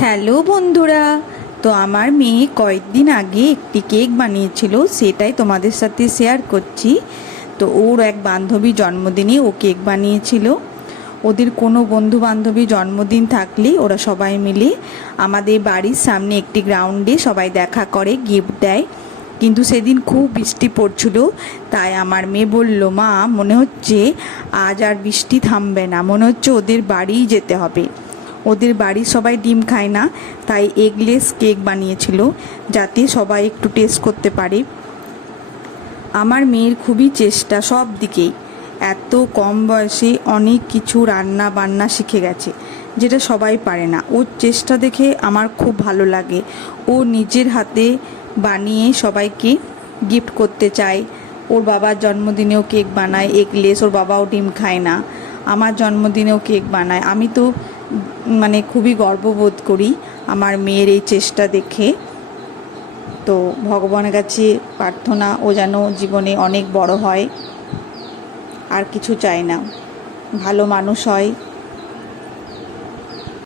Hello বন্ধুরা, তো আমার মেয়ে কয়েকদিন আগে একটি কেক বানিয়েছিল, সেটাই তোমাদের সাথে শেয়ার করছি। তো ওর এক বান্ধবী জন্মদিনে ও কেক বানিয়েছিল। ওদের কোনো বন্ধু বান্ধবী জন্মদিন থাকলে ওরা সবাই মিলে আমাদের বাড়ির সামনে একটি গ্রাউন্ডে সবাই দেখা করে, গিফট দেয়। কিন্তু সেদিন খুব বৃষ্টি পড়ছিল, তাই আমার মেয়ে বলল, মা মনে হচ্ছে আজ আর বৃষ্টি থামবে না, মনে হচ্ছে ওদের বাড়িই যেতে হবে। ওদের বাড়ির সবাই ডিম খায় না, তাই এগলেস কেক বানিয়েছিল যাতে সবাই একটু টেস্ট করতে পারে। আমার মেয়ের খুবই চেষ্টা সব দিকেই, এত কম বয়সে অনেক কিছু রান্না বান্না শিখে গেছে, যেটা সবাই পারে না। ওর চেষ্টা দেখে আমার খুব ভালো লাগে। ও নিজের হাতে বানিয়ে সবাইকে গিফট করতে চায়। ওর বাবার জন্মদিনেও কেক বানায় এগলেস, ওর বাবাও ডিম খায় না। আমার জন্মদিনেও কেক বানায়। আমি তো খুবই গর্ববোধ করি আমার মেয়ের এই চেষ্টা দেখে। তো ভগবানের কাছে প্রার্থনা ও যেন জীবনে অনেক বড় হয়, আর কিছু চাই না, ভালো মানুষ হয়।